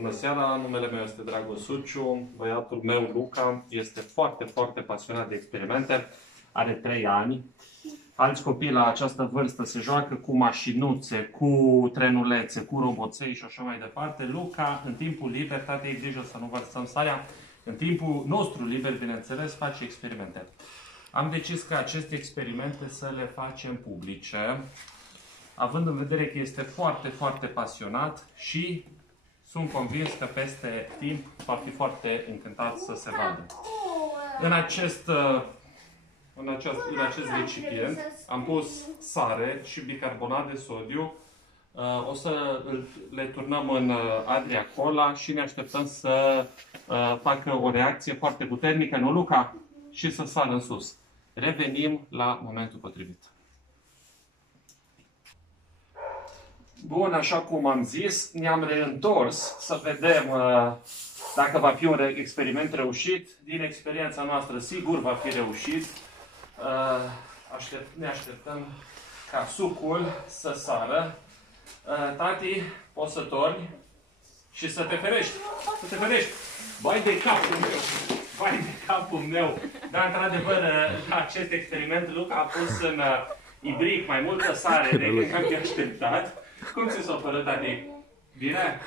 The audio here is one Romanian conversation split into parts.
Bună seara, numele meu este Dragoș Suciu, băiatul meu Luca este foarte, foarte pasionat de experimente, are 3 ani. Alți copii la această vârstă se joacă cu mașinuțe, cu trenulețe, cu roboței și așa mai departe. Luca, în timpul liber, tate, e grijă să nu vărsăm sarea, în timpul nostru liber, bineînțeles, face experimente. Am decis că aceste experimente să le facem publice, având în vedere că este foarte, foarte pasionat și sunt convins că peste timp va fi foarte încântat să se vadă. În acest recipient am pus sare și bicarbonat de sodiu. O să le turnăm în Adria Cola și ne așteptăm să facă o reacție foarte puternică, nu, Luca? Și să sară în sus. Revenim la momentul potrivit. Bun, așa cum am zis, ne-am reîntors să vedem dacă va fi un experiment reușit. Din experiența noastră, sigur va fi reușit. Ne așteptăm ca sucul să sară. Tati, poți să torni și să te ferești. Să te ferești. Vai de capul meu! Vai de capul meu! Dar, într-adevăr, la acest experiment, Luca a pus în ibric mai multă sare decât am fi așteptat. Cum ți s-a părut, tati? Bine?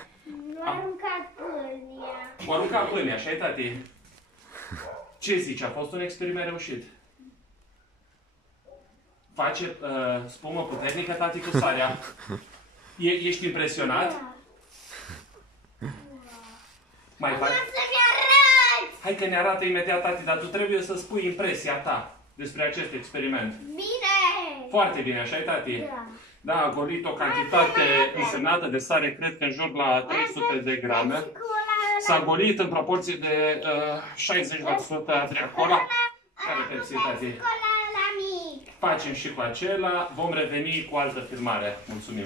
M-a aruncat pâinea. M-a aruncat pâinea, așa-i, tati? Ce zici? A fost un experiment reușit? Face spumă puternică, tati, cu sarea. Ești impresionat? Mai faci? Hai că ne arată imediat, tati, dar tu trebuie să spui impresia ta despre acest experiment. Bine! Foarte bine, așa-i, tati? Da. Da, a golit o cantitate însemnată de sare, cred că în jur la 300 de grame. S-a golit în proporție de 60% Adria Cola. Care Pepsi, tati? Facem și cu acela. Vom reveni cu altă filmare. Mulțumim!